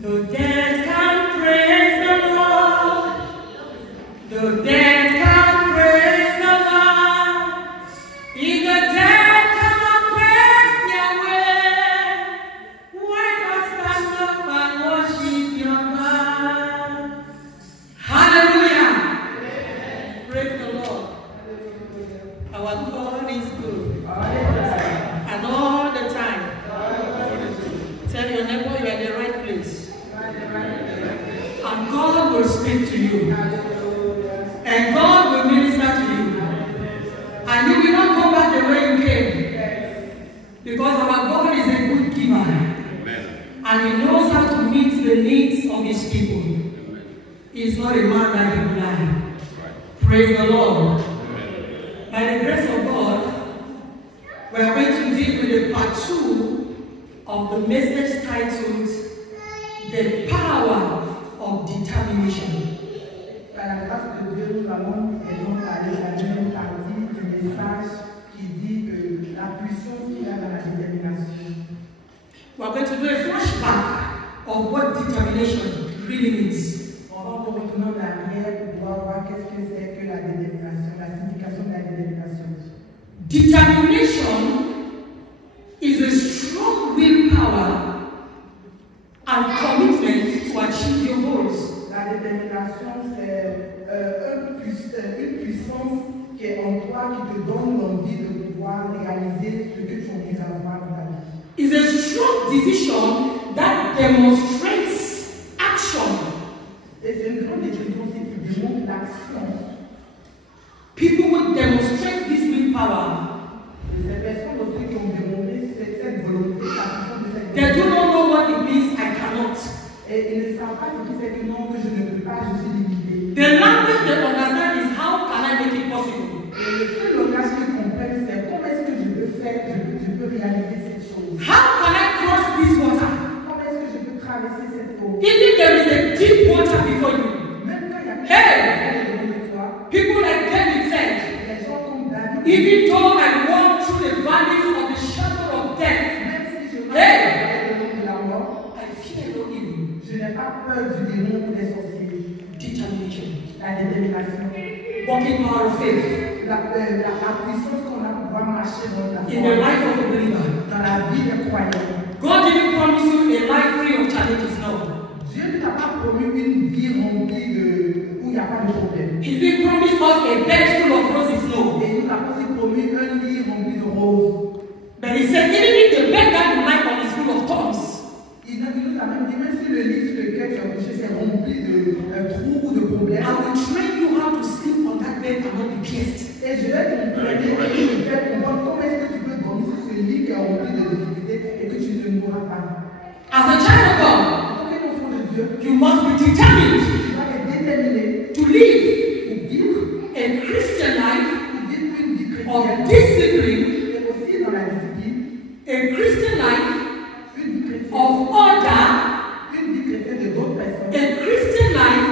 The dead can praise the Lord. The dead can praise the Lord. If the dead cannot praise Yahweh, why not stand up and worship your God? Hallelujah. Praise the Lord. Our God is good. And all the time. Tell your neighbor you are in the right place. And God will speak to you. And God will minister to you. And you will not go back the way you came. Because our God is a good giver. And He knows how to meet the needs of His people. He is not a man that He will lie. Praise the Lord. By the grace of God, we are going to deal with the part 2 of the message titled The Power of Determination. Par la grâce de Dieu, nous allons parler de la deuxième partie du message qui dit la puissance qu'il y a dans la détermination. We are going to do a flashback of what determination really means. On va retourner en arrière pour pouvoir voir qu'est-ce que c'est que la détermination, la signification de la détermination. Determination is a strong willpower and commitment to achieve your goals. La détermination, c'est une puissance qui est en toi, qui te donne l'envie de pouvoir réaliser ce que tu as envie d'avoir dans ta vie. It's a strong decision that demonstrates action. Et c'est une grande décision qui démontre l'action. People would demonstrate this willpower. Et ces personnes aussi qui ont démontré cette volonté, la puissance de cette They volonté. do not know what it means, I cannot. Et ils ne savent pas ce que c'est que non, que je ne peux pas, je suis limité. The language they understand is how can I make it possible? Et le seul langage qu'ils comprennent, c'est comment est-ce que je peux faire, je peux réaliser cette chose. How can I cross this water? Comment est-ce que je peux traverser cette eau? Even there is a deep water before you. Même quand il y a Hey! devant de toi, People like David said, les gens comme David, even though I walk through the valleys of the shadow of death, même si je marche Hey! dans le monde de la mort, I fear no evil. je n'ai pas peur du démon ou des sorciers. Determination. La détermination, Walking power of faith la puissance qu'on a pour pouvoir marcher dans la in the foi, life of a believer. dans la vie des croyants. God didn't promise you a life free of challenges, no. Dieu ne t'a pas promis une vie remplie où il n'y a pas de problème. He didn't promise us a bed full of roses, no. Et il nous a aussi promis un lit rempli de roses. But He said, even if the bed that you lie on is full of thorns, Il nous a même dit, même si le lit sur lequel tu as couché c'est rempli de trous ou de problèmes, I will train you how to sleep on that bed and not be pierced. et je vais t'entraîner et je vais comprendre comment est-ce que tu peux dormir sur ce lit qui est rempli de difficultés et que tu ne mourras pas. As a child of God, Pour un enfant de Dieu, you must be determined tu vas être déterminé to live pour vivre a Christian life une vie of chrétienne discipline, et aussi dans la discipline, a Christian life une vie chrétienne, of order, une vie chrétienne de d'autres personnes. a Christian life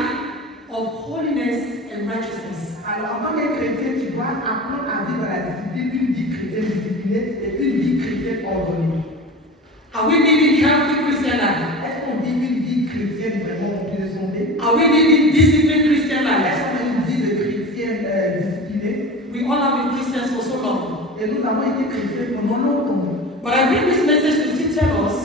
of holiness and righteousness. Alors, en tant que chrétien, tu dois apprendre à vivre dans la discipline, une vie chrétienne disciplinée et une vie chrétienne ordonnée. Are we living healthy Christian life? Est-ce qu'on vit une vie chrétienne vraiment remplie de santé? Are we living disciplined Christian Est-ce life? qu'on a une vie de chrétienne disciplinée? We all have been Christians for so long. Et nous avons été chrétiens pendant longtemps. But I bring this message to still tell us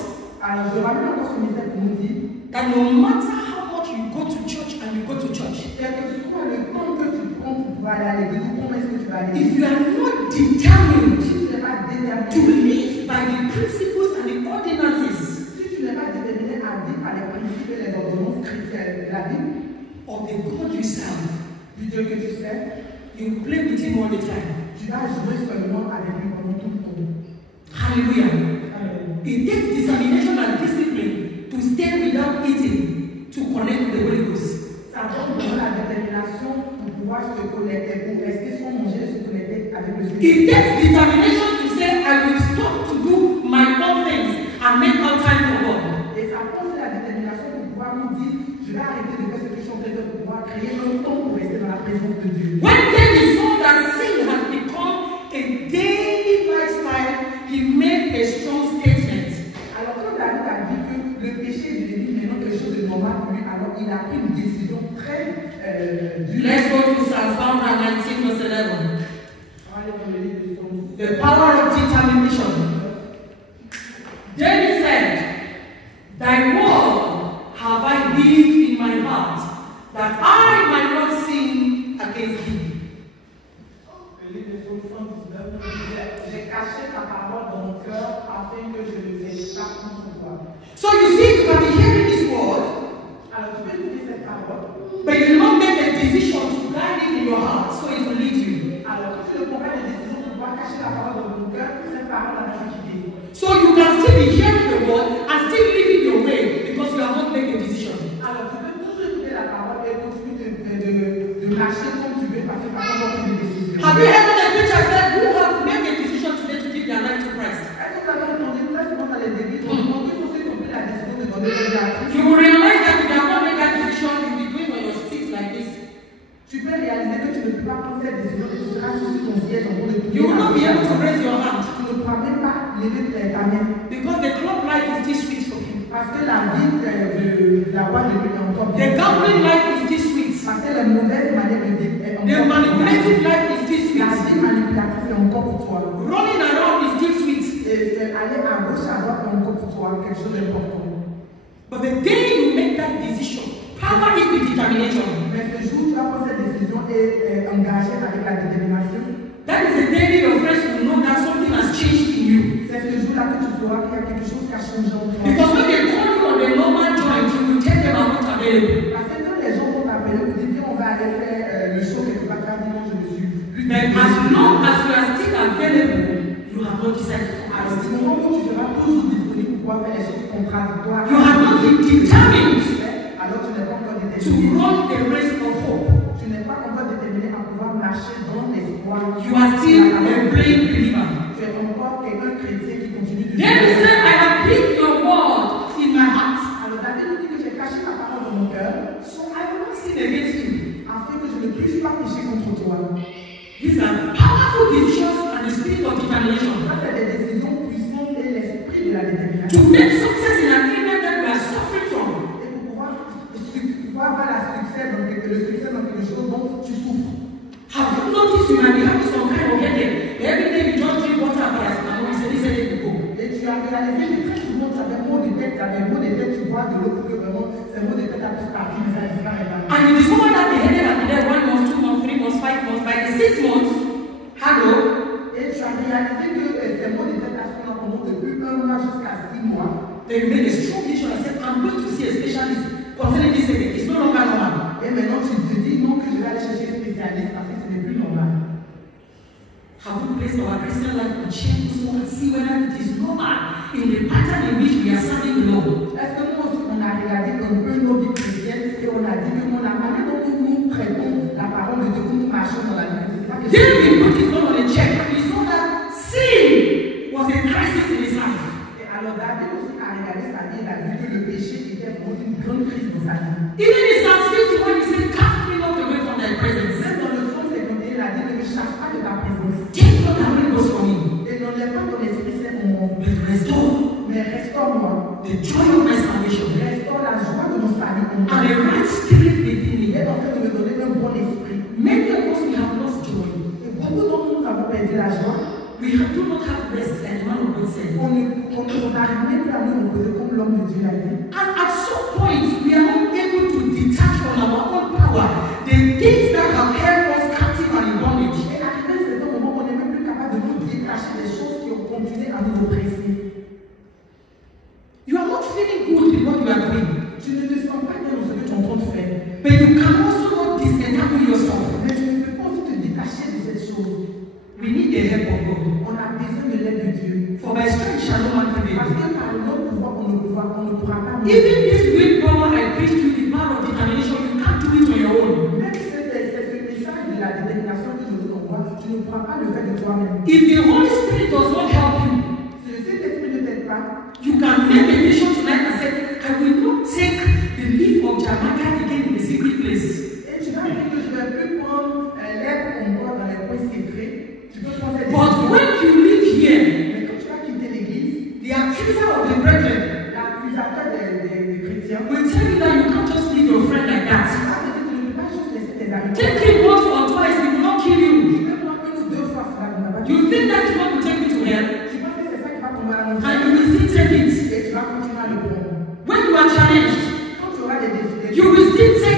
Alors, je ramène encore ce message pour nous dire, that no matter how much you go to church and you go to church, quel que soit le temps que tu prends pour pouvoir aller à l'église, ou comment est-ce que tu vas aller, if you are not determined si tu n'es pas to déterminé, live by the principles and the ordinances si tu n'es pas déterminé à vivre par les principes et les ordonnances chrétiennes de la vie, of the God you serve, du Dieu que tu sais, you will play with Him all the time. tu vas jouer seulement avec lui pendant tout le temps. Hallelujah. Amen. It takes determination and discipline to stay without eating to connect with the Holy Ghost. Ça donne vraiment la détermination pour pouvoir se connecter, pour rester sans manger, se connecter avec le It Seigneur. takes determination to say, I will stop to do my own things and make out time for God. Et ça donne la détermination pour pouvoir nous dire, je vais arrêter de faire ce que je suis en train de faire pour pouvoir créer un temps pour rester dans la présence de Dieu. When David saw that sin has become a daily lifestyle, he made a strong statement. Alors quand David a dit que le péché de David, maintenant que je pris une décision très dure. Let's go to Psalm 119, verse 11. On va aller dans le livre de Psaume. The power of determination. David said, Thy word have I hid in my heart, that I might not sin against thee. Le livre de Psaume 119 dit, j'ai caché ta parole dans mon cœur afin que je ne pêche pas contre toi. So you see, you can be hearing this word, Alors tu peux écouter cette parole. but you will not make a decision to guide it in your heart, so it will lead you. Alors tu ne prends pas de décision pour pouvoir cacher la parole dans mon cœur, cette parole va te guider. So you can still be hearing the word and still living your way because you have not made a decision. Alors tu peux toujours écouter la parole et continuer de marcher comme tu veux parce que tu n'as pas encore pris de décision. Have you heard the preacher said, who have made a decision today to give their life to Christ? Est-ce que vous avez entendu très souvent dans les églises, on demande tous ceux qui ont pris la décision de donner leur vie à Christ. You will realize that if you have not made that decision, you will be doing on your seat like this. Tu peux réaliser que tu ne peux pas prendre cette décision et tu seras sur ton siège en train de prier. You will not be able to raise your hand Tu ne pourras même pas lever ta main because the club life is still sweet for you. parce que la vie de la voie de Dieu est encore The bien. gambling life is still sweet. Parce que la mauvaise manière de vivre est The encore manipulative life is still La sweet. vie manipulative est encore pour toi. Running around is still sweet. Et aller à gauche, à droite est encore pour toi quelque chose d'important. But the day you make that decision, power it with determination. Mais ce jour, tu vas prendre cette décision et engager avec la détermination. That is the day your friends will know that something has changed in you. C'est ce jour-là que tu sauras qu'il y a quelque chose qui a changé en toi. Because when they call you on the normal joint, you will tell them I'm not available. Parce que quand les gens vont t'appeler, vous dites on va aller faire le show quelque part, non, je ne suis plus. But as long as you are still available, you have not decided to Alors, ask. du moment où tu seras toujours disponible pour pouvoir faire les choses contradictoires, You have not been determined alors tu n'es pas encore to déterminé. run the race of hope. Tu n'es pas encore déterminé à pouvoir marcher dans l'espoir. You are still a plain believer. Tu es encore quelqu'un chrétien qui continue de David said, I have hid your word in my heart, Alors David nous dit que j'ai caché ta parole dans mon cœur so I will not sin against you. afin que je ne puisse pas pécher contre toi. These are powerful decisions and the spirit of determination. Ça, c'est des décisions puissantes et l'esprit de la To détermination. make success in an area that we are suffering from. Et pour pouvoir avoir le succès dans quelque chose dont tu souffres. Have you noticed you might be having some kind of headache? Every day you just drink water and paracetamol, you say this headache will go. Et tu as réalisé que très souvent tu avais maux de tête, tu bois de l'eau pour que vraiment ces maux de tête a pu partir, mais ça disparaît pas. And you discover that the headache has been there 1 month, 2 months, 3 months, 5 months. By the 6 months, hello, Et tu as réalisé que ces maux de tête sont là pendant depuis 1 mois jusqu'à 6 mois. they make a strong decision and say, I'm going to see a specialist concerning this headache. It's no longer normal. Et maintenant tu te dis non que je vais aller chercher un spécialiste parce que ce n'est plus normal. Have we placed our Christian life on check this one and see whether it is normal in the pattern in which we are serving the Lord? Est-ce que nous aussi on a regardé un peu nos vies chrétiennes et on a dit que la manière dont nous traitons la parole de Dieu, nous marchons dans la vie, c'est pas que David put his God on a check and he saw that sin was a crisis in his life. Et alors David aussi a regardé sa vie et a vu que le péché était pour une grande crise dans sa vie. Even in Psalm 51, he said, cast me not away from thy presence. Même dans le fond, c'est comme il a dit, ne me chasse pas de ta présence. Take not the Holy Ghost from me. Et n'enlève pas ton esprit saint au monde. But restore Mais restaure-moi. the joy of my salvation Restaure la joie de mon salut au and monde. a right spirit within me. Et en fait de me donner un bon esprit. Many of us we have lost joy. Et beaucoup d'entre nous avons perdu la joie. We do not have rest, like the man of God said. On n'arrive même plus à nous reposer comme l'homme de Dieu l'a dit. And at some point, we are not able to detach from our own power the things that have held us captive and in bondage. Et arrivé à un certain moment, on n'est même plus capable de nous détacher des choses qui ont continué à nous oppresser. You are not feeling good with what you are doing, Tu ne te sens pas bien dans ce que tu es en train de faire. but you can also not disentangle yourself. Mais tu ne peux pas aussi te détacher de cette chose. We need the help of God. On a besoin de l'aide de Dieu. For by strength shall no man Parce prevail. que par notre pouvoir, on ne pourra pas. Even this great power I preach to you, the power of determination, you can't do it on your own. Même si c'est ce message de la détermination que je vous envoie, tu ne pourras pas le faire de toi-même. If the Holy Spirit does not help you, Si le Saint-Esprit ne t'aide pas, you can make a decision tonight and say, I will not take the leaf of Jamaica again in the secret place. et tu vas dire que je ne vais plus prendre l'herbe encore dans les coins secrets. Tu peux prendre cette But décision. when you live here, Mais quand tu vas quitter l'église, the accuser of the brethren l'accusateur des chrétiens will tell you that you can't just leave your friend like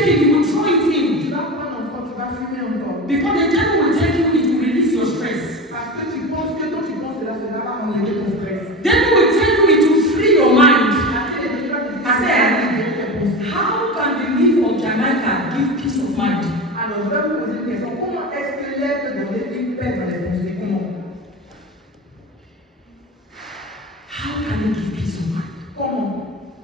take it, you will throw it in. Tu vas prendre encore, tu vas fumer encore. Because the devil will take you, it will release your stress. Parce que tu penses que quand tu penses que là, cela va enlever ton stress. Devil will take you, it will free your mind. I said, How can the leaf of Jamaica give peace of mind? alors, je vais vous poser une question. Comment est-ce que l'air peut donner une paix dans les pensées? Comment? How can it give peace of mind? Comment?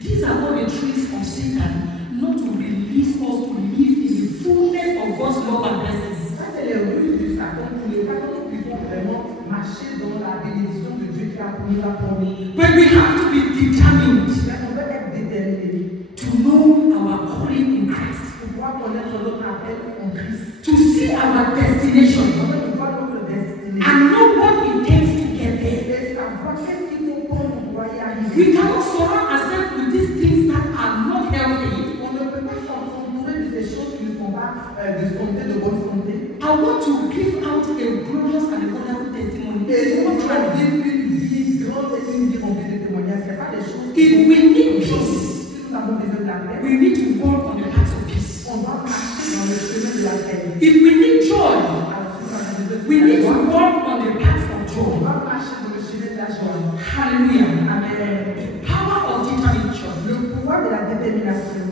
These are all the tricks of Satan, not to release us to live in the fullness of God's love and blessings. Ça, c'est les ruses du Satan pour ne pas que nous puissions vraiment marcher dans la bénédiction de Dieu qui a nous a promis. But we have to be determined Mais on doit être déterminé to know our calling in Christ, pour pouvoir connaître notre appel en Christ. to see our destination, On doit voir notre destinée. and know what it takes to get there. Et savoir qu'est-ce qu'il faut prendre pour pouvoir y arriver. We cannot surround ourselves with these things that are not healthy. On ne peut pas s'entourer de ces choses qui ne sont pas de santé, de bonne santé. I want to give out a glorious and a wonderful testimony. Et It's on not doit true. vivre une vie grande et une vie remplie de témoignages. Ce n'est pas des choses If we need qui sont peace, si nous avons besoin de la paix, we need to walk on the path of peace. on doit marcher dans le chemin de la paix. If we need joy, Alors, si nous avons besoin de we need to la joie, walk on the path of on joy. doit marcher dans le chemin de la joie. Hallelujah. Amen. The power of determination. Le pouvoir de la détermination.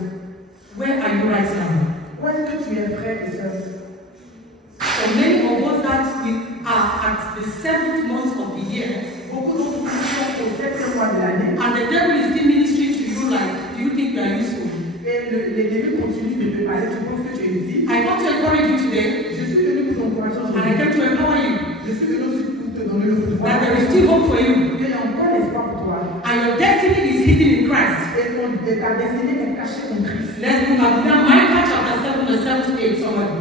Where are you right now? Où est-ce que tu es, frère et soeur? For many of us that we are at the 7th month of the year, Beaucoup d'entre nous sont au 7e mois de l'année. and the devil is still ministering to you like, do you think you are useful? Et l'ennemi continue de te parler. Tu penses que tu es utile. I want to encourage you today, Je suis venu pour t'encourager and I aujourd'hui. came to empower you, Je suis venu aussi pour te donner le pouvoir. that there is still hope for you, Il y a encore l'espoir pour toi. and your destiny is hidden in Christ. Et ta destinée est cachée en Christ. Let's look at that. Micah chapter 7, verse 7 to 8. Somebody.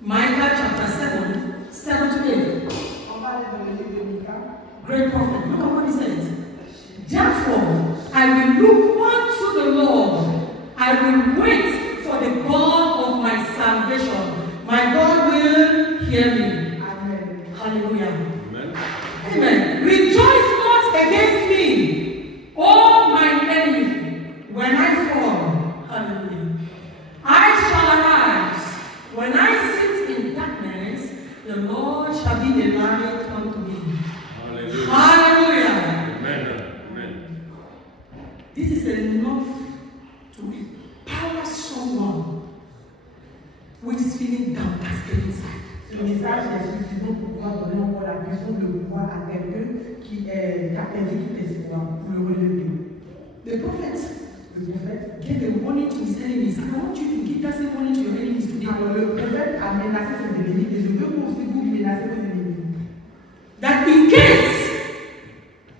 Micah chapter 7, 7 to 8. On va aller dans le livre de Micah. Great prophet. Look at what he says. Therefore, I will look unto the Lord. I will wait for the God of my salvation. My God will hear me. Amen. Hallelujah. Amen. Amen. Rejoice not against me, O my enemy, when I fall. Hallelujah. I shall arise. When I sit in darkness, the Lord shall be a light unto me. Hallelujah. Hallelujah. Amen. Amen. This is enough to empower someone who is feeling downcasted inside. Ce message est suffisant pour pouvoir donner encore la puissance de pouvoir à quelqu'un qui a perdu tout espoir pour le relever. The prophet Le prophète, gave a warning to his enemies. I want you to give that same warning to your enemies today. alors le prophète a menacé ses ennemis et je veux aussi vous menacer vos ennemis. That in case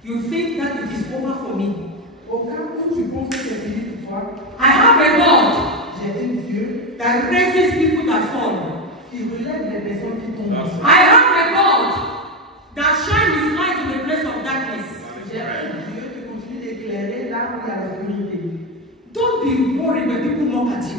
you think that it is over for me, Au cas où tu penses que c'est fini pour toi, I have a God j'ai un Dieu that raises people that fall. qui relève les personnes qui tombent. I have a God that shines his light in the place of darkness. J'ai un Dieu qui continue d'éclairer là où il y a l'obscurité. Don't be worried when people mock at you.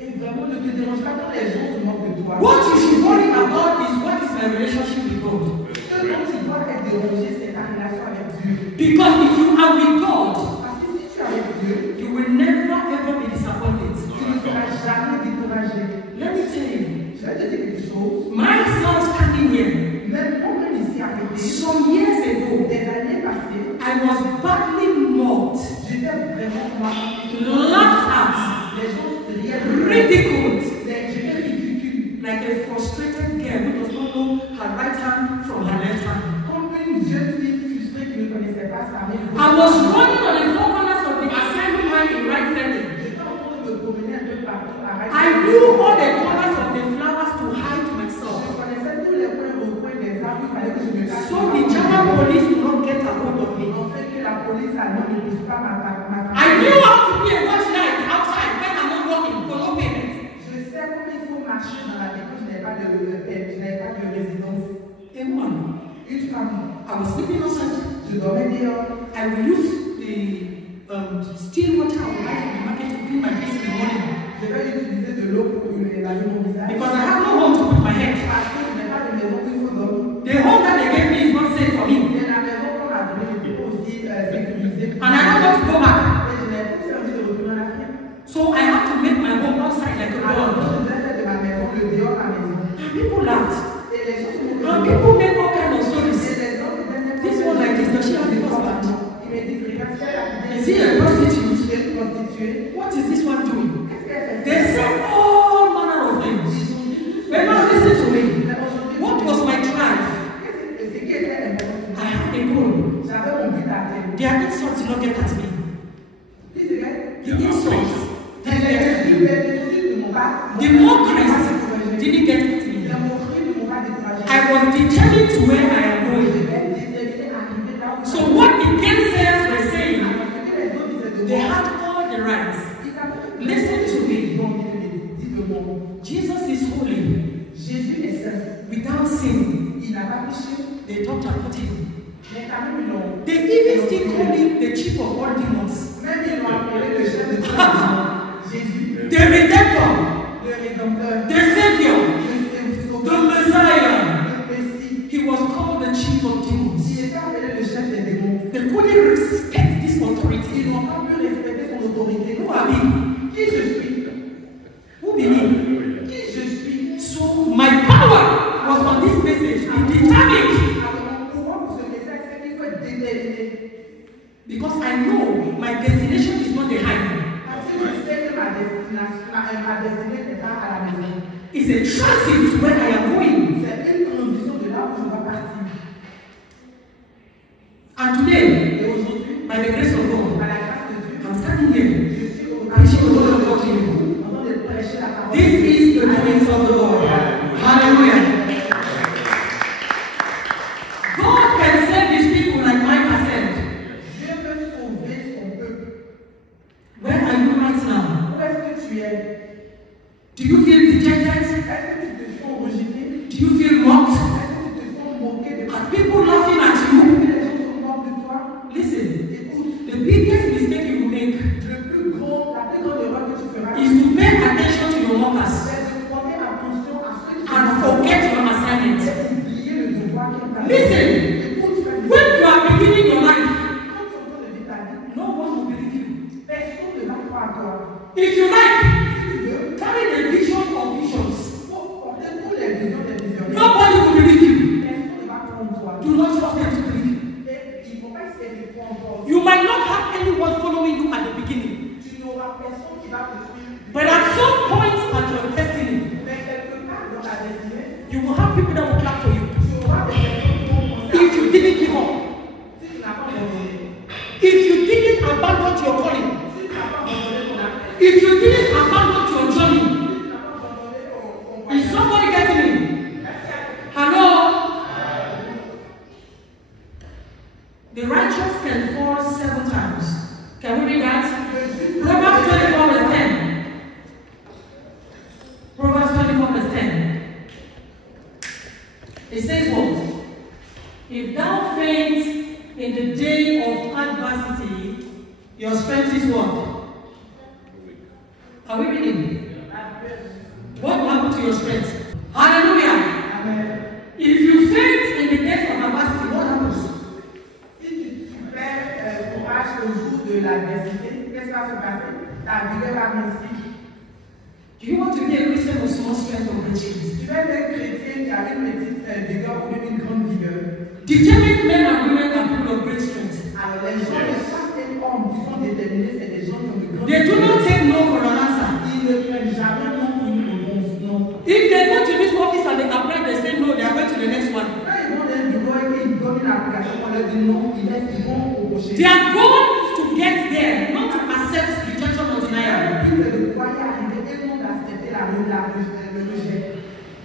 Et vraiment, ne te dérange pas quand les gens se moquent de toi. What you should worry about is what is my relationship with God. Ce dont tu dois être dérangé, c'est ta relation avec Dieu. Because if you are with God, Parce que si tu es avec Dieu, you will never ever be disappointed. tu ne seras jamais découragé. Let me tell you, Je vais te dire quelque chose. myself standing here, Même moi-même ici à côté, some years ago, des années passées, I was badly mocked, j'étais vraiment moi. laughed at, Les gens riaient, ridiculed, j'étais ridicule. like a frustrated girl who does not know her right hand from her left hand. Comme une jeune fille frustrée qui ne connaissait pas sa main. I was running on the four corners of the assembly line in right standing. J'étais en train de me promener un peu partout à Raïs. I knew all the corners of the flowers to hide Je myself. connaissais tous les coins au coin des arbres, il fallait que je me cache. So the German police would not get a hold of me. En fait, que la police allemande ne puisse pas m'attaquer. I knew how to be a watchlight outside when I'm not working for no payment. Je sais comment il faut marcher dans la vie quand je n'ai pas de résidence. A woman, Une femme, I was sleeping outside. je dormais dehors. I will use the still water I will buy from the market to clean my face in the morning. Je vais utiliser de l'eau pour laver mon visage. Because I have no home to put my head. Parce que je n'ai pas de maison où il faut dormir. The home that they gave me is not safe for me. Et la maison qu'on m'a donnée n'était pas aussi sécurisée. And I don't want to go back. Et je n'ai pas envie de retourner en Afrique. So I prostituée. What is this one doing? Qu'est-ce qu'elle fait? They say all manner of things. But now listen to me. What was my tribe? C'est qui était important? I had a goal. J'avais mon but à atteindre. Their insults did not get at me. Dis, c'est vrai? The insults didn't get at me. The The mockeries didn't get at me. I was determined to where I am going. So what the gainsayers were saying, they had all the rights. Listen to me. Jesus is holy. Jésus est saint. Without sin, Il n'a pas péché. they talked about him. Mais quand même, ils l'ont. They even still call him the chief of all demons. Même ils l'ont appelé le chef de tous les démons. Jésus, The Redemptor, le Rédempteur, the Savior, le the Sauveur, Messiah. le Messie. He was called the chief of demons. Il était appelé le chef des démons. They couldn't respect this Ils authority. n'ont pas pu respecter son autorité. Who are we? Qui je suis? Who be me? Hallelujah. Qui je suis? So my power was on this message. I'm determined Avec mon pouvoir pour ce message, c'est qu'il faut être déterminé. because I know my destination is not the highway. Parce que je sais que ma destinée n'est pas à la maison. It's a transit to where I am going. C'est une transition de là où je dois partir. And today, Et aujourd'hui, by the grace of God, par la grâce de Dieu, I'm standing here. je suis au Preaching the word of God to you. en train de prêcher la parole. This is the doings of the Lord. Hallelujah. God can save his people like Mike has said. Dieu veut sauver son peuple. Where are you right now? Où est-ce que tu es? Do you feel dejected? Est-ce que tu te sens rejeté? Do you feel mocked? Est-ce que tu te sens moqué de Are people laughing at you? les gens se moquent de toi? Listen, Écoute, the biggest mistake you will make la plus grande erreur que tu feras, is to pay attention to your mockers c'est de porter attention à ceux qui and forget your assignment. et oublier le devoir qui est à Listen, Écoute, when you are beginning your life, quand tu entends le vivre ta vie, no one will believe you. personne ne va croire à toi. If you like, Si tu veux, carry the vision of visions. faut porter tous les visions des visionnaires. Nobody will believe you. Personne ne va croire en toi. Do not force them to believe you. Et il ne faut pas essayer de croire en toi. You might not have anyone following you at the beginning, Tu n'auras personne qui va te suivre. but at some point at your destiny, Mais quelque part dans ta destinée, you will have people that will clap for you. tu auras des personnes qui vont penser If you didn't give up, si tu n'as pas abandonné. if you didn't abandon your calling, Si tu n'as pas abandonné ton appel. if you didn't abandon your journey, Si tu n'as pas abandonné ton is voyage. somebody getting me? Hello? The righteous can fall 7 times. Can we read that? Proverbs 24 verse 10. Proverbs 24 verse 10. It says what? If thou faint in the day of adversity, your strength is what? Are we reading? What will happen to your strength? Hallelujah. Amen. If you faint in the days of adversity, what happens? Si tu perds courage au jour de l'adversité, qu'est-ce qui va se passer? Ta vigueur va baisser. Do you want to be a Christian with small strength or great strength? Tu vas être chrétien qui a une petite vigueur ou même une grande vigueur. Determined men and women are people of great strength. Alors les gens, chaque homme qui sont déterminés, c'est des gens qui ont de grandes They do not take no for an answer. Ils ne prennent jamais non pour une réponse, non. If they go to this office and they apply, they say no, they are going to the next one. Quand ils vont dans un bureau et qu'ils donnent une application, on leur dit non, ils vont au prochain. Their goal is to get there, not to accept rejection or denial. Puis c'est de pouvoir y arriver et non d'accepter le rejet.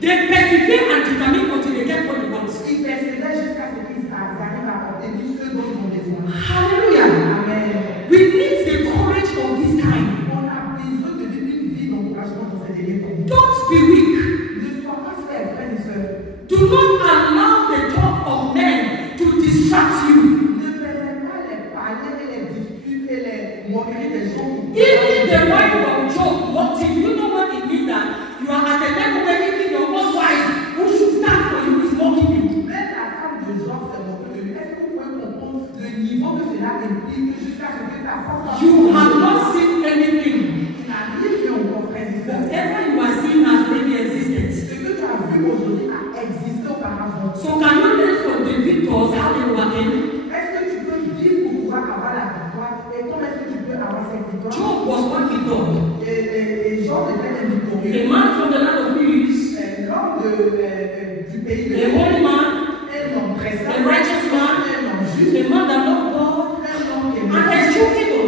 They persevere and determine until they get what they want. Ils persévèrent jusqu'à ce qu'ils arrivent à obtenir ce dont ils ont besoin. Hallelujah. Amen. We need the courage of this time. On a besoin de vivre une vie d'encouragement dans ces délais. Don't be weak. Ne sois pas faible, frère et sœur. Do not allow the talk of men to distract you. Ne permets pas les parler et les disputes et les moqueries des gens. Even the wife of Job mocked him. You know what it means that you are at the level where even your own wife who should stand for you is mocking you. Même la femme de Job s'est moquée de lui. Est-ce que vous pouvez comprendre le niveau que cela implique jusqu'à ce que ta femme You have not seen anything. Tu n'as rien vu encore, frère et sœur. Whatever you are seeing has already existed. Ce que tu as vu aujourd'hui a existé auparavant. So can you learn from the victors how they overcame? Est-ce que tu peux vivre pour pouvoir avoir la victoire? Et comment est-ce que tu peux avoir cette victoire? was one with God. Et Job était un victorieux. A man from the land of Uz, L'homme du pays de a holy man, un homme très a saint, righteous man, un homme juste, a man that loved God, un homme qui and aimait eschewed evil,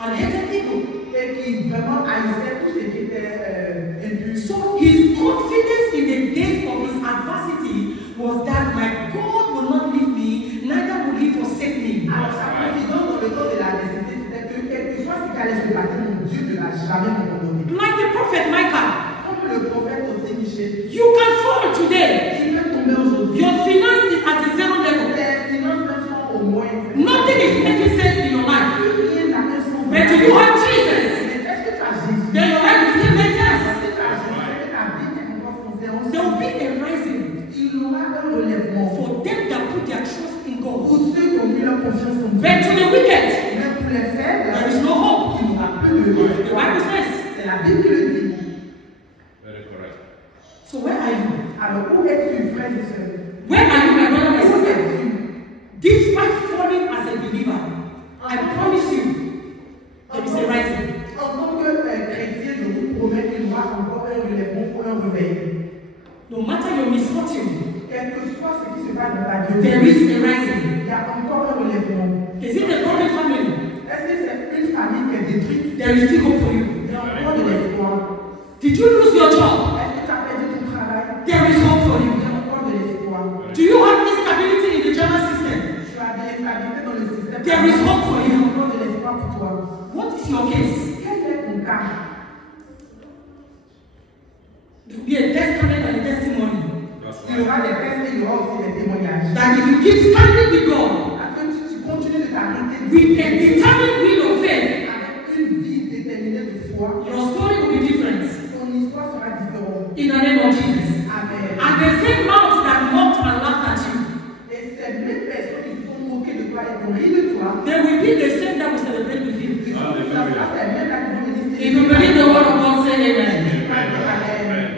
and hated evil. et qui vraiment haïssait tout ce qui était impur. So his confidence in the days of his adversity was that my God will not leave me, neither will he forsake me. Alors sa confidence dans le temps de l'adversité, c'était que quel que soit ce qui allait se passer, mon Dieu ne va jamais m'abandonner. Like the prophet Micah, Comme le prophète aussi Michel, you can fall today. tu peux tomber aujourd'hui. Your finance is at a zero level. Tes finances sont au moins. Nothing is making sense in your life. Rien n'a un sens. But do you have Jesus? Est-ce que tu as Jésus? Then your life will still make sense. Est-ce que tu as Jésus? Est-ce que ta vie est encore foncée ensemble? There will be a rising Il y aura un relèvement for them that put their trust in God. pour ceux qui ont mis leur confiance en Dieu. But to the wicked, Mais pour les faibles, there is no hope. il n'y aura plus de The Bible says. C'est la Bible qui le dit. Very correct. So where are you? Alors, où es-tu, frère et sœur? Where are you, my brother, my Où sister? es-tu? Despite falling as a believer, I promise you, there is a rising. En tant que chrétien, je vous promets qu'il y aura encore un relèvement pour un réveil. No matter your misfortune, Quel que soit ce qui se passe dans ta vie, there is a rising. il y a encore un relèvement. Is it a broken family? Est-ce que c'est une famille qui est détruite? There is still hope for you. Il y a encore de l'espoir. Did you lose your job? Est-ce que tu as perdu ton travail? There is hope for Il you. y a encore de l'espoir. Do you have instability in the German system? Tu as des instabilités dans le système. There is hope for Il y a you. encore de l'espoir pour toi. What is your case? Quel est ton cas? To be a testament and a testimony. That's Il y aura des tests et il y aura aussi des témoignages. That if you keep standing with God Afin que tu continues de t'arrêter with a determined will of faith, avec une vie déterminée de foi, your story will be different. ton histoire sera différente. In the name of Jesus. Amen. And the same mouth that mocked and laughed at you, Et ces mêmes personnes qui se sont moquées de toi et qui ont ri de toi, they will be the same that will celebrate with you. ça sera ces mêmes là qui vont venir If you believe the word of God, say amen. Amen.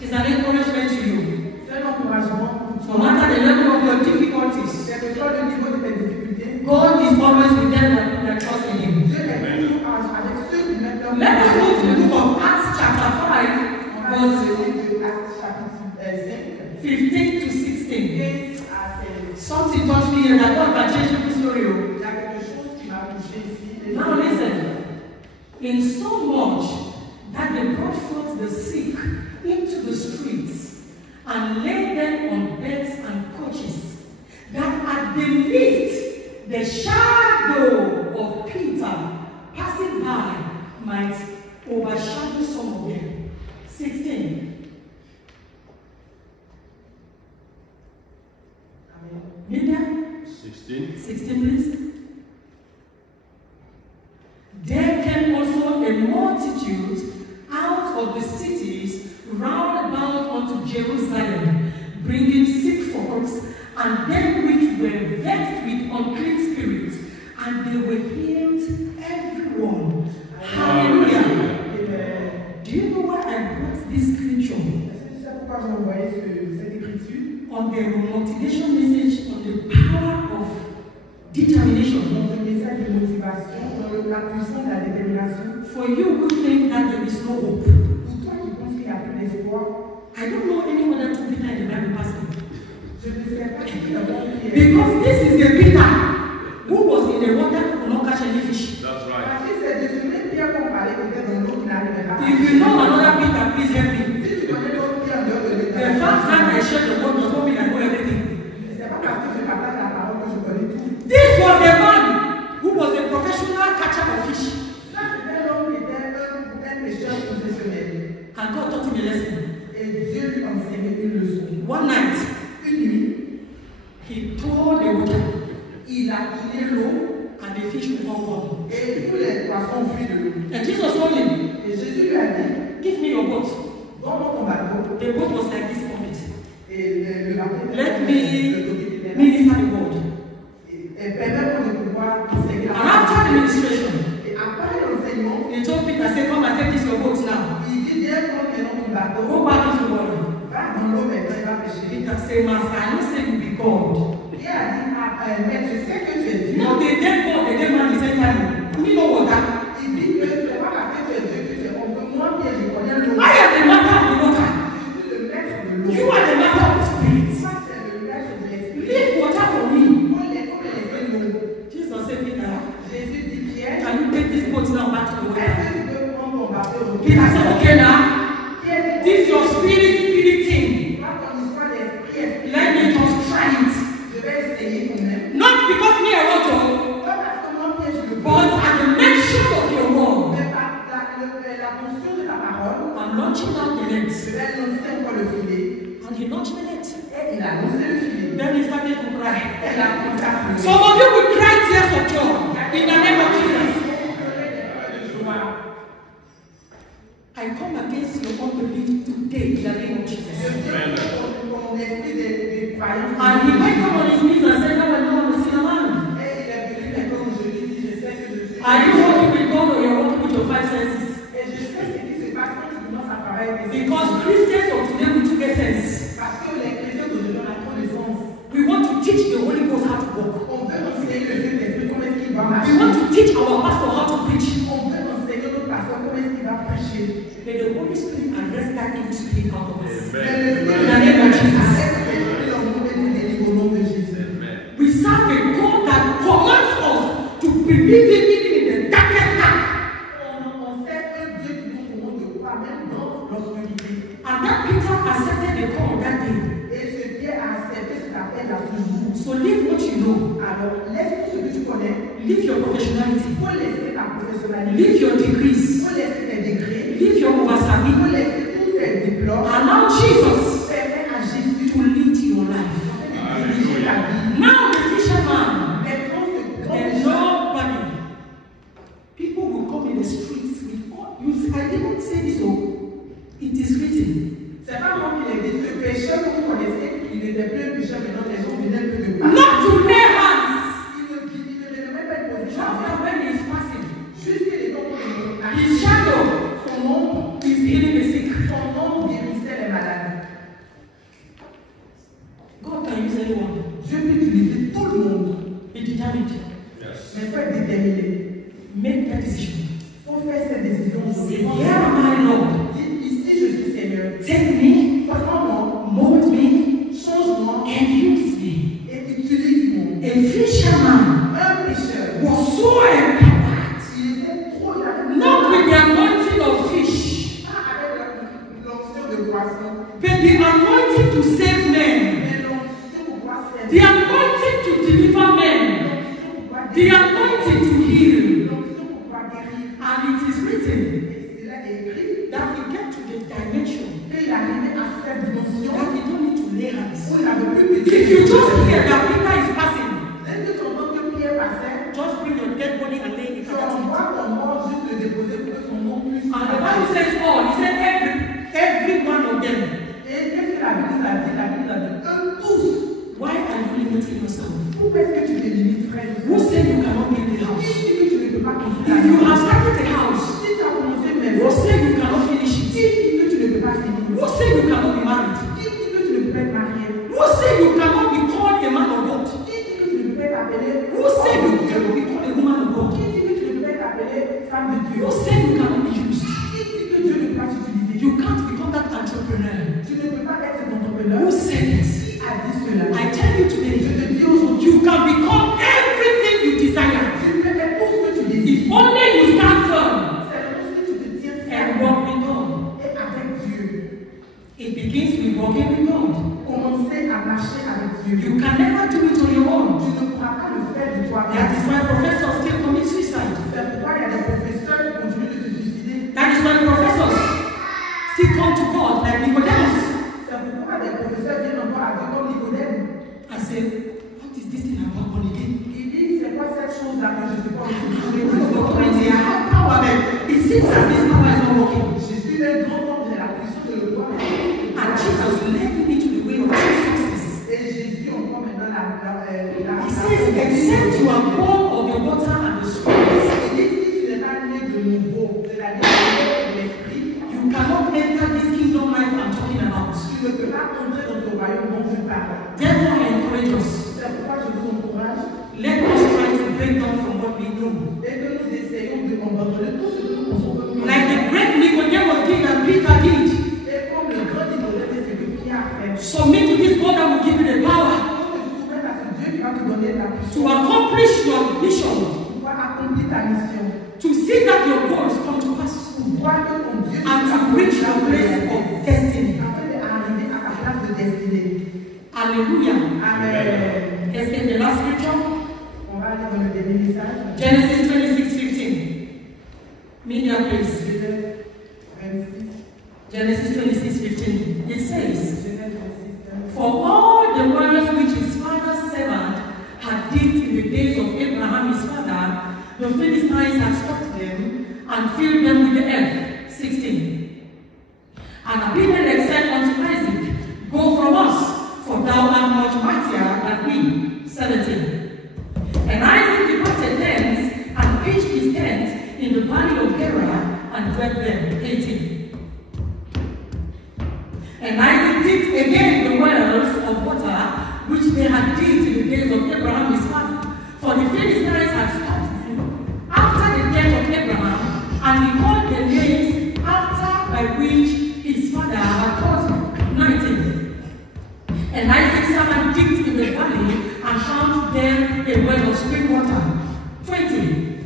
It's an encouragement to you. C'est un encouragement pour No toi. matter the level of your difficulties, Quel que soit le niveau de tes difficultés, God is always with them that trust in Him. Dieu est toujours avec ceux qui mettent leur Let us go to the book of Acts chapter 5, On va verse lire de Actes chapitre 5, 15 to 16. 15 à 16. Something touched me and I thought I changed the story. Il y a quelque chose qui m'a touché ici. Now listen. In so much that they brought forth the sick into the streets and laid them on beds and couches, that at the least the shadow of Peter passing by might overshadow some of them. 16. Amen. Media? 16. 16, please. There came also a multitude out of the cities round about unto Jerusalem, bringing sick folks, and them which were vexed with unclean spirits, and they were healed everyone. Hallelujah. Amen. Do you know why I brought this scripture? Est-ce que tu sais pourquoi j'ai envoyé cette écriture? On the motivation message on the power of determination. Dans un message de motivation, dans la puissance de la détermination. For you who think that there is no hope. Pour toi qui penses qu'il n'y a plus d'espoir, I don't know anyone that took Peter in the Bible, Pastor. je ne sais pas qui est qui est. Because this is the Peter who was in the water who could not catch any fish. That's right. Parce que c'est de ce même Pierre qu'on parlait qui était dans l'eau qui n'arrivait pas. If you know another Peter, please help me. Si tu connais l'autre Pierre en dehors de The l'état, fact that I share the word does not mean I know everything. c'est pas parce que je partage la parole que je connais tout. This was the man who was a professional catcher of fish. Ça, c'était l'homme qui était un pêcheur professionnel. And God taught him a lesson. Et Dieu lui enseignait une leçon. One night, Une nuit, he tore the water il a quitté l'eau and the fish would all gone. et tous les poissons fuient de l'eau. And Jesus told him, Et Jésus lui a dit, give me your boat. donne-moi ton bateau. The boat was like this on it. Et le bateau Let le me était là. minister the word. Et permet-moi de pouvoir enseigner la And after the ministration, Et après l'enseignement, he told Peter, say, come and take this your boat now. il dit, viens prendre maintenant ton bateau. Go back into the water. Va dans l'eau maintenant, il va pêcher. Peter said, Master, I know say you be God. Pierre a dit, ah, mais je sais que tu es Dieu. No, they didn't go, they didn't man the same time. We know water. boat now back to the water? Est-ce que tu peux prendre ton bateau au Peter said, okay now, Qui est this is your spirit thing. Moi, ton histoire d'esprit est Let me just try it. Je vais essayer quand-même. Not because me I want to, Pas parce que moi, je le but at the mention of your word, Mais par la mention de ta parole, I'm launching out the net. je vais lancer encore le filet. And he launched the net. Et il a lancé le filet. Then he started to cry. Elle a commencé à pleurer. Some of you will cry tears of joy in the name of Jesus. I come against your unbelief today in the name of Jesus. Mon esprit de croyance. And he went on his knees and said, no, I don't want to see a man. Et il est venu comme je lui dis, je sais que je suis. Are you walking with God or you're walking with your five senses? Et je sais ce qui se passe quand tu commences à travailler avec les Because Christians of today we took essence. Parce que les chrétiens d'aujourd'hui ont trop de sens. We want to teach the Holy Ghost how to walk. On veut enseigner le Saint-Esprit comment est-ce qu'il va We marcher. want to teach our pastor how to preach. On veut enseigner notre pasteur comment est-ce qu'il va prêcher. May the Holy Spirit arrest that evil spirit out of us. Mais le In the name of Jesus. arrête l'esprit en nous et nous délivre au nom de Jésus. We serve a God that commands us to believe in even in the darkest night. On sait un Dieu qui nous commande de croire même dans l'obscurité. And that Peter accepted the call that day. Et ce Pierre a accepté cet appel à toujours. So leave what you know. Alors, laisse tout ce que tu connais. Leave your professionality. Il faut laisser ta professionnalité. Leave your Il degrees. faut laisser tes degrés. Leave your Il faut oversabi. laisser tous tes diplômes. Allow Jesus Permets à Jésus to lead your life. de diriger ta vie. Now the fisherman, Maintenant, ce grand there's pécheur, nobody. People will come in the streets with all you see, I didn't say this, oh, it is written. c'est pas moi qui l'ai dit, ce pécheur que vous connaissez, il n'était plus un pécheur, maintenant les gens venaient un peu de partout. Not to lay hands. Il ne devait même pas être Just position. when he is passing. Juste les temps où His shadow son ombre, is healing the sick. son ombre guérissait les malades. God can use anyone. Dieu peut utiliser tout le monde, Be determined. Yes. mais il faut être déterminé. Make that decision. Il faut faire cette décision Say, aujourd'hui. here am I, Lord. Dis, ici je suis Seigneur. Take me, Prends-moi, mold me, change-moi and use me. et utilise-moi. A fisherman Un pécheur, was so empowered, il était trop là. not with the anointing of fish, Pas avec l'onction de poisson, but the anointing to save men, mais l'onction pour pouvoir the servir. anointing to deliver men, L'onction pour pouvoir the délivrer. anointing to heal. L'onction pour pouvoir guérir. And it is written Et c'est là écrit that he get to the dimension qu'il arrivait à cette dimension that he don't need to lay hands. où il n'avait plus de If you just hear that Peter is passing, Dès que tu entends que Pierre passait, just bring your dead body and lay it tu at his feet. envoies ton mort juste le déposer pour que son nom puisse. And the Bible says all. He said every one of them. Et qu'est-ce que la Bible a dit? La Bible a dit eux tous. Why are you limiting yourself? Pourquoi est-ce que tu te limites, frère? Who said you cannot build a house? Qui dit que tu ne peux pas construire If you have started a house, Si tu as commencé une who maison, said you cannot finish qui it? dit que tu ne peux pas finir? Who said you cannot be married? Qui dit que tu ne peux pas être marié? Who said you cannot be called a man of God? Qui dit que tu ne peux pas être appelé? Who said you cannot be called a woman of God? Qui dit que tu ne peux pas être appelé femme de Dieu? Who said you cannot be used? Qui dit que Dieu ne peut pas t'utiliser? You can't become that entrepreneur. Tu ne peux pas être un entrepreneur. Who said it? Qui a dit cela? I tell you Je today, te dis aujourd'hui, you can become everything you desire. tu peux faire tout ce que tu If désires. only you stand firm C'est lorsque tu te tiens and ferme walk with God. et avec Dieu. It begins with walking with God. Commencer à marcher avec Dieu. You can never do it on your own. Tu ne pourras pas le faire de That toi-même. is why professors still commit suicide. C'est pourquoi il y a des professeurs qui continuent de se suicider. That is why professors still come to God like Nicodemus C'est pourquoi des professeurs viennent encore à Dieu comme Nicodème. and say, what is this thing I'm born again? Il dit, c'est quoi cette chose-là que je ne sais pas The où word of authority, I have power, but it seems that this power is not working. Je suis un grand homme, j'ai la puissance de le voir. And Jesus led me to the way of true success. Et Jésus, on prend maintenant He says, except you are born of the water and the spirit, Il dit, si tu n'es pas né de nouveau, c'est-à-dire de l'esprit, you cannot enter this kingdom life I'm talking about. tu ne peux pas entrer dans ton royaume dont je parle. Therefore, I encourage us. C'est pourquoi je vous encourage Let us try to break down from what we know. et que nous essayons de abandonner tout ce que nous pensons que nous Like the great Nicodemus did and Peter did. Et comme le grand Nicodème, c'est ce que Pierre a fait. Submit to this God that will give you the power Quand tu te soumets à ce Dieu qui va te donner la to puissance accomplish your mission. pour pouvoir accomplir ta mission. To see that your goals come to pass. Pour voir que ton Dieu And to reach your place of destiny. afin d'arriver à ta place de destinée. Hallelujah. Amen. Let's get the last scripture. On va aller dans le dernier message. Genesis 26:15. Media, please. Genèse 26. Genesis 26:15. It says, Genèse 26. for all the wonders which his father's servant had did in the days of Abraham his father, the Philistines had stopped them and filled them with the earth. 16. And Abimelech said unto Isaac, go from us, for thou art much mightier than we. 17. And Isaac departed thence and pitched his tent in the valley of Gerar and dwelt there. 18. And Isaac digged again the wells of water which they had digged in the days of Abraham his father. For the Philistines had stopped him after the death of Abraham, and he called the names after by which his father had called him. 19. And Isaac's servant digged in the valley and found there a well of spring water. 20.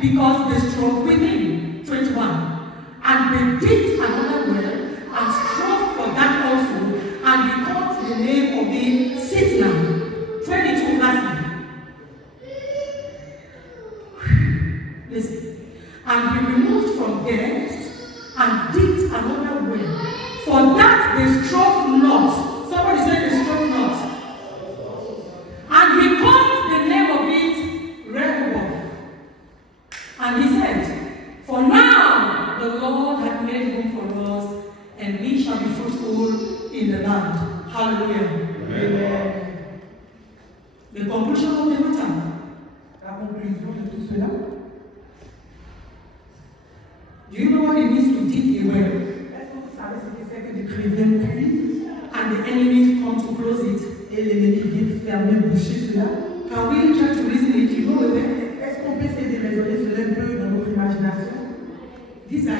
Because they strove with him. 21. And they digged another well and strove for that also, and he called the name of it Sitnah. 22. Lastly. Listen. And he removed from there and digged another well. For that they strove not. Somebody said they strove not. And he called the name of it Rehoboth. And he said, for now the Lord hath made room for us, and we shall be fruitful in the land. Hallelujah. Amen. The conclusion of the matter. La conclusion de tout cela. Do you know what it means to dig a well? Est-ce que vous savez ce que c'est que de creuser un puits And the enemy come to close it. et l'ennemi vient fermer, boucher cela? Can we try to reason it? You know that Est-ce qu'on peut essayer de raisonner cela un peu dans notre imagination? these are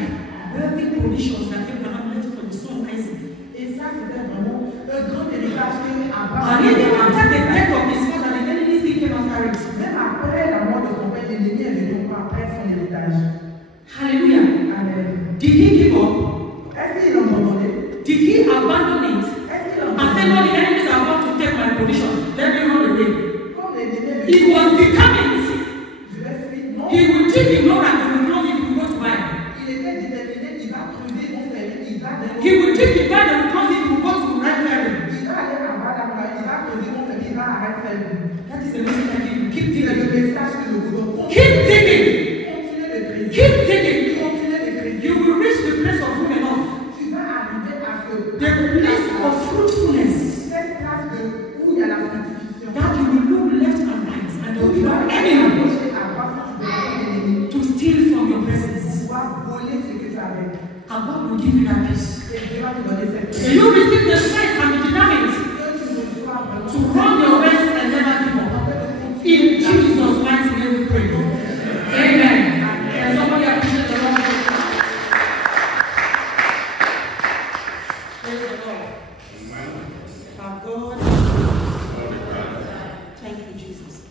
wealthy provisions that Abraham left for his son Isaac. Et ça, c'était vraiment un grand héritage qu'Abraham And even after the death of his father, the enemy still came after it. même après la mort de son père, l'ennemi est venu après son héritage. Hallelujah. Amen. Did he give up? Est-ce qu'il a abandonné? Did he abandon it? Est-ce qu'il a And say, no, abandonné? the enemies are about to take my provision. Let me run away. Comme l'ennemi est He venu, was determined. je vais fuir. Non, He would dig in order to close it, he would go to buy. il était déterminé, il va creuser, on fait, il va He would dig in order to close it, he would go to right ferry. il va aller à Badama, il va creuser, on fait, il va arrêter. That is the message I give you. Keep C'est le digging. message que nous voulons. Keep digging. Continuez de creuser. Keep digging. Continuez de creuser. You will reach the place of good enough. Tu vas arriver à ce The place of fruitfulness. cette place de où il y a la fructification. That you will look left and right and there will be Tu no vas enemy approcher à droite quand tu verras l'ennemi. to steal from your presence. Tu vas voler ce que tu avais. And God will give you that peace. Et Dieu va te donner cette paix. May you receive the strength and be determined Que tu reçois vraiment. to run your race and never give up. In Jesus' mighty name we pray. Amen. Can somebody appreciate the Lord? Praise the Lord. Our God. Thank you, Jesus.